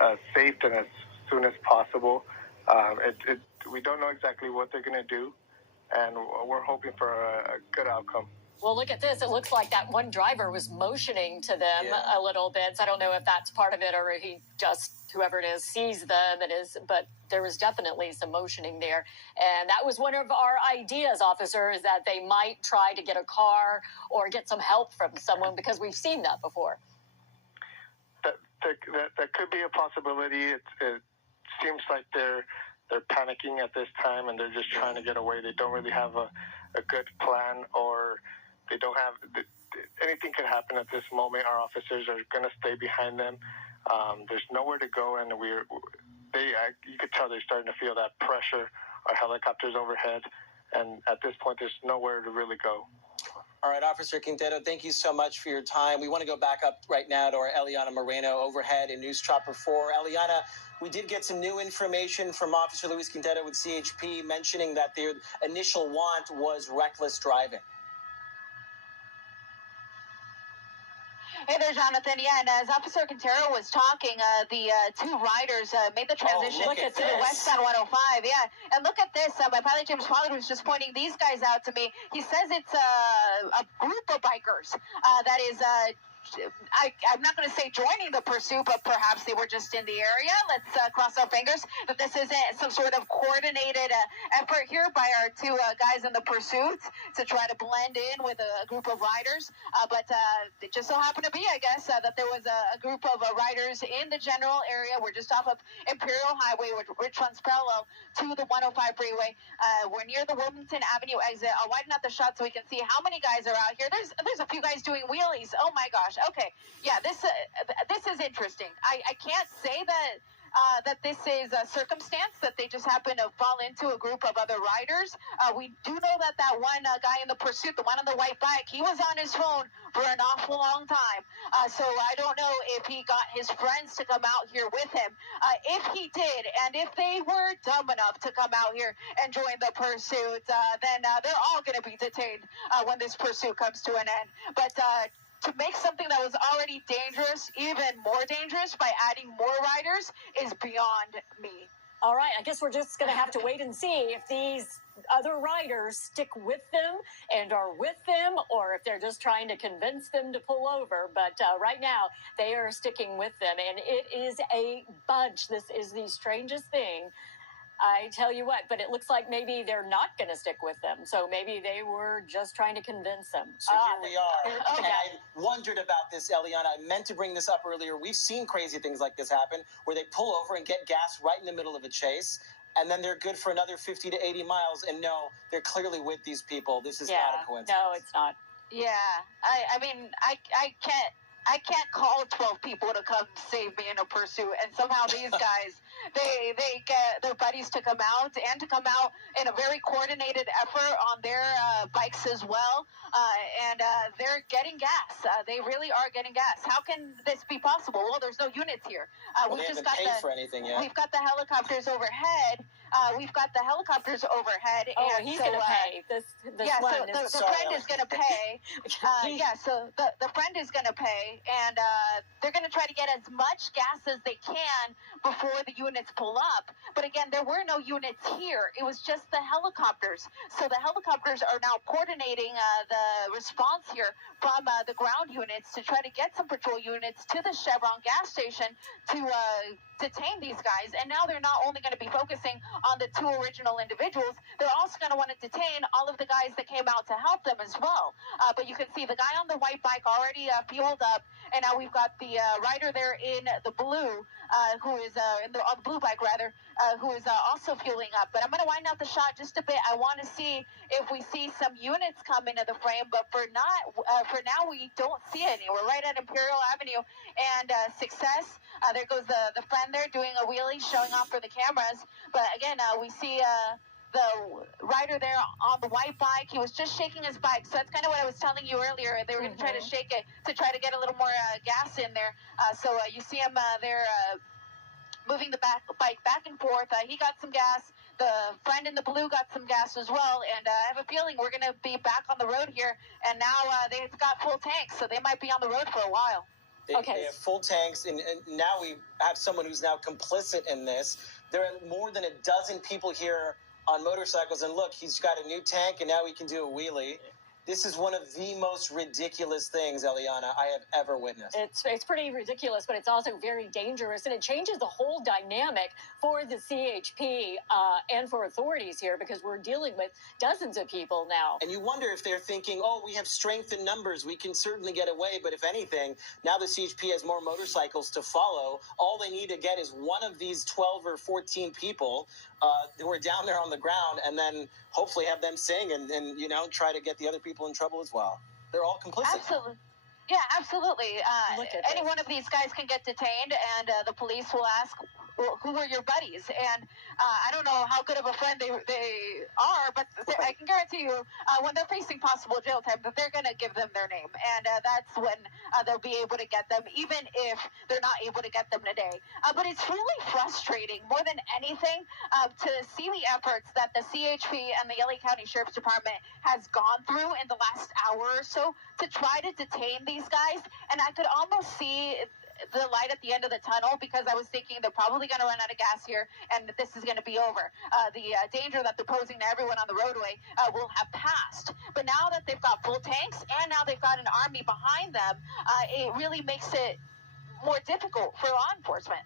as safe and as soon as possible. We don't know exactly what they're going to do, and we're hoping for a good outcome. Well, look at this. It looks like that one driver was motioning to them a little bit. So I don't know if that's part of it or he just, whoever it is, sees them. But there was definitely some motioning there. And that was one of our ideas, officer, is that they might try to get a car or get some help from someone because we've seen that before. That could be a possibility. It seems like they're panicking at this time and they're just trying to get away. They don't really have a good plan, or they don't have anything could happen at this moment. Our officers are going to stay behind them. There's nowhere to go, and you could tell they're starting to feel that pressure. Our helicopters overhead, and at this point, there's nowhere to really go. All right, Officer Quintero, thank you so much for your time. We want to go back up right now to our Eliana Moreno overhead in News Chopper 4. Eliana, we did get some new information from Officer Luis Quintero with CHP mentioning that their initial want was reckless driving. Hey there, Jonathan. Yeah, and as Officer Quintero was talking, the two riders made the transition to the westbound 105. Yeah, and look at this. My pilot, James Pollard, was just pointing these guys out to me. He says it's a group of bikers that is... I'm not going to say joining the pursuit, but perhaps they were just in the area. Let's cross our fingers that this isn't some sort of coordinated effort here by our two guys in the pursuit to try to blend in with a group of riders. But it just so happened to be, I guess, that there was a group of riders in the general area. We're just off of Imperial Highway, which runs parallel to the 105 freeway. We're near the Wilmington Avenue exit. I'll widen out the shot so we can see how many guys are out here. There's a few guys doing wheelies. Oh my gosh. Okay, yeah, this is interesting. I can't say that this is a circumstance that they just happen to fall into a group of other riders. We do know that one guy in the pursuit, the one on the white bike, he was on his phone for an awful long time. So I don't know if he got his friends to come out here with him. If he did, and if they were dumb enough to come out here and join the pursuit, then they're all going to be detained when this pursuit comes to an end. But to make something that was already dangerous even more dangerous by adding more riders is beyond me. All right, I guess we're just going to have to wait and see if these other riders stick with them and are with them, or if they're just trying to convince them to pull over. But right now, they are sticking with them, and it is a bunch. This is the strangest thing. I tell you what, but it looks like maybe they're not going to stick with them. So maybe they were just trying to convince them. So here we are. And I wondered about this, Eliana. I meant to bring this up earlier. We've seen crazy things like this happen, where they pull over and get gas right in the middle of a chase, and then they're good for another 50 to 80 miles. And no, they're clearly with these people. This is not a coincidence. No, it's not. Yeah, I mean, I can't call 12 people to come save me in a pursuit, and somehow these guys, they get their buddies to come out and to come out in a very coordinated effort on their bikes as well, and they're getting gas. They really are getting gas. How can this be possible? Well, there's no units here. We've just got for anything yet. We've got the helicopters overhead. Oh, and he's going to pay. This one so the friend is going to pay. So the friend is going to pay, and they're going to try to get as much gas as they can before the units pull up. But again, there were no units here. It was just the helicopters. So the helicopters are now coordinating the response here from the ground units to try to get some patrol units to the Chevron gas station to detain these guys. And now they're not only going to be focusing on the two original individuals, they're also going to want to detain all of the guys that came out to help them as well. But you can see the guy on the white bike already fueled up, and now we've got the rider there in the blue, who is on the blue bike rather, who is also fueling up. But I'm going to wind out the shot just a bit. I want to see if we see some units come into the frame, but for now we don't see any. We're right at Imperial Avenue and Success. There goes the friend there doing a wheelie, showing off for the cameras. But again, we see the rider there on the white bike. He was just shaking his bike. So that's kind of what I was telling you earlier. They were going to try to shake it to try to get a little more gas in there. So you see him there moving the bike back and forth. He got some gas. The friend in the blue got some gas as well. And I have a feeling we're going to be back on the road here. And now they've got full tanks, so they might be on the road for a while. They have full tanks, and now we have someone who's now complicit in this. There are more than a dozen people here on motorcycles, and look, he's got a new tank, and now he can do a wheelie. This is one of the most ridiculous things, Eliana, I have ever witnessed. It's pretty ridiculous, but it's also very dangerous, and it changes the whole dynamic for the CHP and for authorities here, because we're dealing with dozens of people now. And you wonder if they're thinking, oh, we have strength in numbers, we can certainly get away, but if anything, now the CHP has more motorcycles to follow. All they need to get is one of these 12 or 14 people who are down there on the ground, and then hopefully have them sing and try to get the other people in trouble as well. They're all complicit. Absolutely. Yeah, absolutely. Any one of these guys can get detained, and the police will ask, who were your buddies? And I don't know how good of a friend they are, but I can guarantee you when they're facing possible jail time that they're going to give them their name. And that's when they'll be able to get them, even if they're not able to get them today. But it's really frustrating, more than anything, to see the efforts that the CHP and the LA County Sheriff's Department has gone through in the last hour or so to try to detain these guys. And I could almost see the light at the end of the tunnel, because I was thinking they're probably going to run out of gas here and that this is going to be over. The danger that they're posing to everyone on the roadway will have passed. But now that they've got full tanks and now they've got an army behind them, it really makes it more difficult for law enforcement.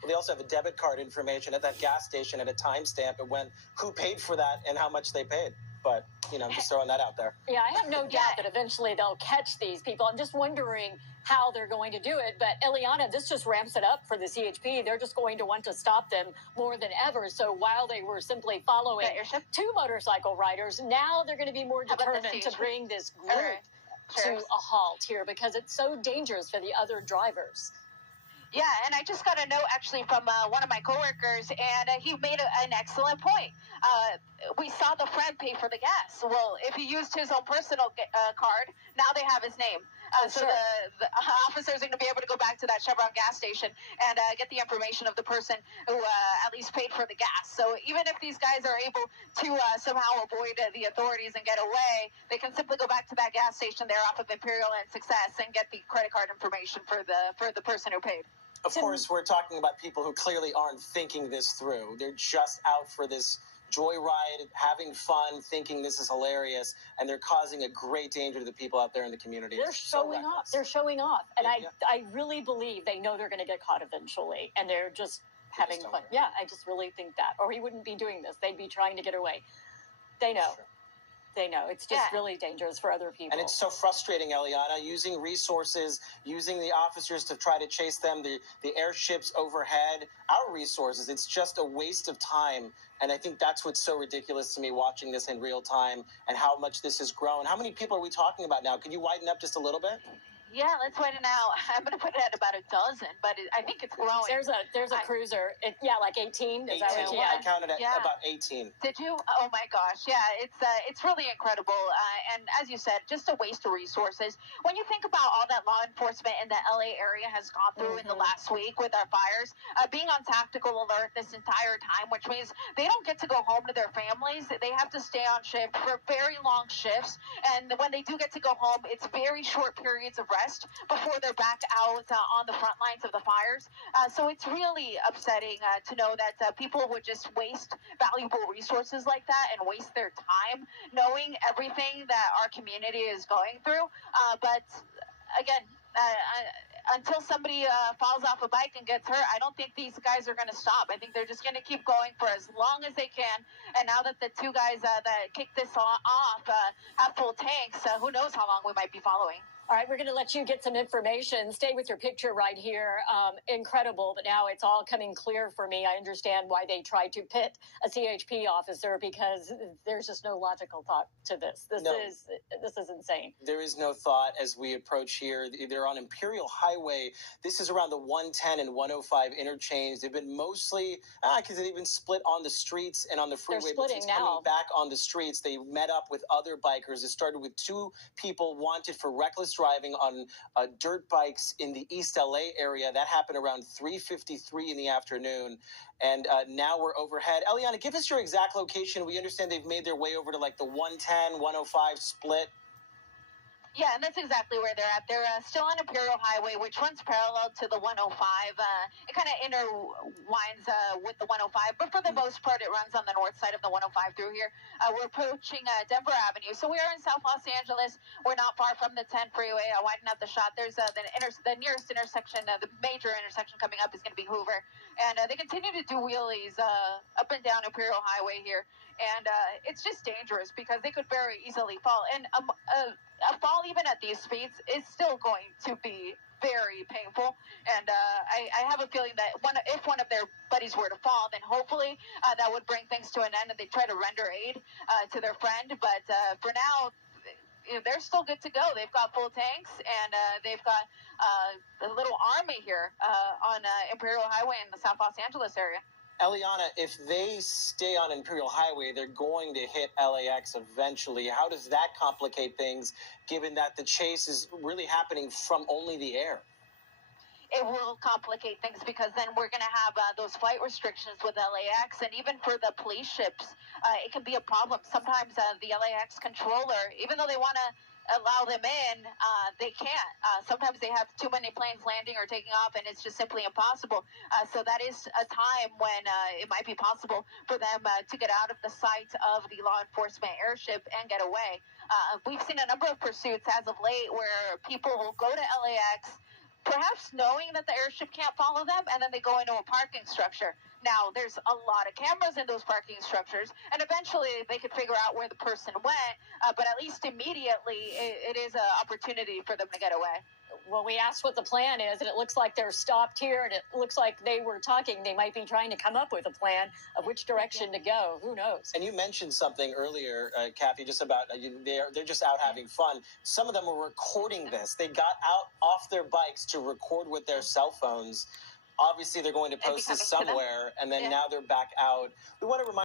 Well, they also have a debit card information at that gas station at a timestamp of when, who paid for that and how much they paid. But, just throwing that out there. Yeah, I have no doubt that eventually they'll catch these people. I'm just wondering how they're going to do it. But, Eliana, this just ramps it up for the CHP. They're just going to want to stop them more than ever. So while they were simply following two motorcycle riders, now they're going to be more determined to bring this group to a halt here, because it's so dangerous for the other drivers. Yeah, and I just got a note actually from one of my coworkers, and he made an excellent point. We saw the friend pay for the gas. Well, if he used his own personal card, now they have his name. So the officers are going to be able to go back to that Chevron gas station and get the information of the person who at least paid for the gas. So even if these guys are able to somehow avoid the authorities and get away, they can simply go back to that gas station there off of Imperial and Success and get the credit card information for the person who paid. Of course, we're talking about people who clearly aren't thinking this through. They're just out for this joyride, having fun, thinking this is hilarious, and they're causing a great danger to the people out there in the community. They're showing off. They're showing off. And I really believe they know they're going to get caught eventually, and they're just having fun. Yeah, I just really think that. Or he wouldn't be doing this. They'd be trying to get away. They know. They know. It's just really dangerous for other people. And it's so frustrating, Eliana, using resources, using the officers to try to chase them, the airships overhead, our resources. It's just a waste of time. And I think that's what's so ridiculous to me, watching this in real time and how much this has grown. How many people are we talking about now? Could you widen up just a little bit? Yeah, let's wait it out. I'm going to put it at about a dozen, but I think it's growing. There's a cruiser. Like 18. Is 18. That what I counted at about 18. Did you? Oh my gosh. Yeah, it's really incredible. And as you said, just a waste of resources. When you think about all that law enforcement in the LA area has gone through in the last week with our fires, being on tactical alert this entire time, which means they don't get to go home to their families. They have to stay on shift for very long shifts. And when they do get to go home, it's very short periods of rest before they're back out on the front lines of the fires. So it's really upsetting to know that people would just waste valuable resources like that and waste their time knowing everything that our community is going through. But again, until somebody falls off a bike and gets hurt, I don't think these guys are going to stop. I think they're just going to keep going for as long as they can. And now that the two guys that kicked this off have full tanks, who knows how long we might be following. All right, we're going to let you get some information. Stay with your picture right here. Incredible, but now it's all coming clear for me. I understand why they tried to pit a CHP officer, because there's just no logical thought to this. This is insane. There is no thought as we approach here. They're on Imperial Highway. This is around the 110 and 105 interchange. They've been mostly, because they've been split on the streets and on the freeway. They're splitting but now. Coming back on the streets, they met up with other bikers. It started with two people wanted for reckless driving on dirt bikes in the East LA area. That happened around 3:53 in the afternoon. And now we're overhead. Eliana, give us your exact location. We understand they've made their way over to like the 110, 105 split. Yeah, and that's exactly where they're at. They're still on Imperial Highway, which runs parallel to the 105. It kind of interwinds with the 105, but for the most part, it runs on the north side of the 105 through here. We're approaching Denver Avenue, so we are in South Los Angeles. We're not far from the 10 freeway. I'll widen out the shot. There's the nearest intersection, the major intersection coming up is going to be Hoover, and they continue to do wheelies up and down Imperial Highway here, and it's just dangerous because they could very easily fall. And a fall even at these speeds is still going to be very painful, and I have a feeling that if one of their buddies were to fall, then hopefully that would bring things to an end and they try to render aid to their friend. But for now, they're still good to go. They've got full tanks, and they've got a little army here on Imperial Highway in the South Los Angeles area. Eliana, if they stay on Imperial Highway, they're going to hit LAX eventually. How does that complicate things, given that the chase is really happening from only the air? It will complicate things because then we're going to have those flight restrictions with LAX, and even for the police ships, it can be a problem. Sometimes the LAX controller, even though they want to allow them in, they can't. Sometimes they have too many planes landing or taking off, and it's just simply impossible. So that is a time when it might be possible for them to get out of the sight of the law enforcement airship and get away. We've seen a number of pursuits as of late where people will go to LAX, perhaps knowing that the airship can't follow them, and then they go into a parking structure. Now, there's a lot of cameras in those parking structures, and eventually they could figure out where the person went, but at least immediately it is an opportunity for them to get away. Well, we asked what the plan is, and it looks like they're stopped here, and it looks like they were talking. They might be trying to come up with a plan of which direction to go. Who knows? And you mentioned something earlier, Kathy, just about they're just out having fun. Some of them were recording this. They got out off their bikes to record with their cell phones. Obviously, they're going to post this somewhere, and then now they're back out. We want to remind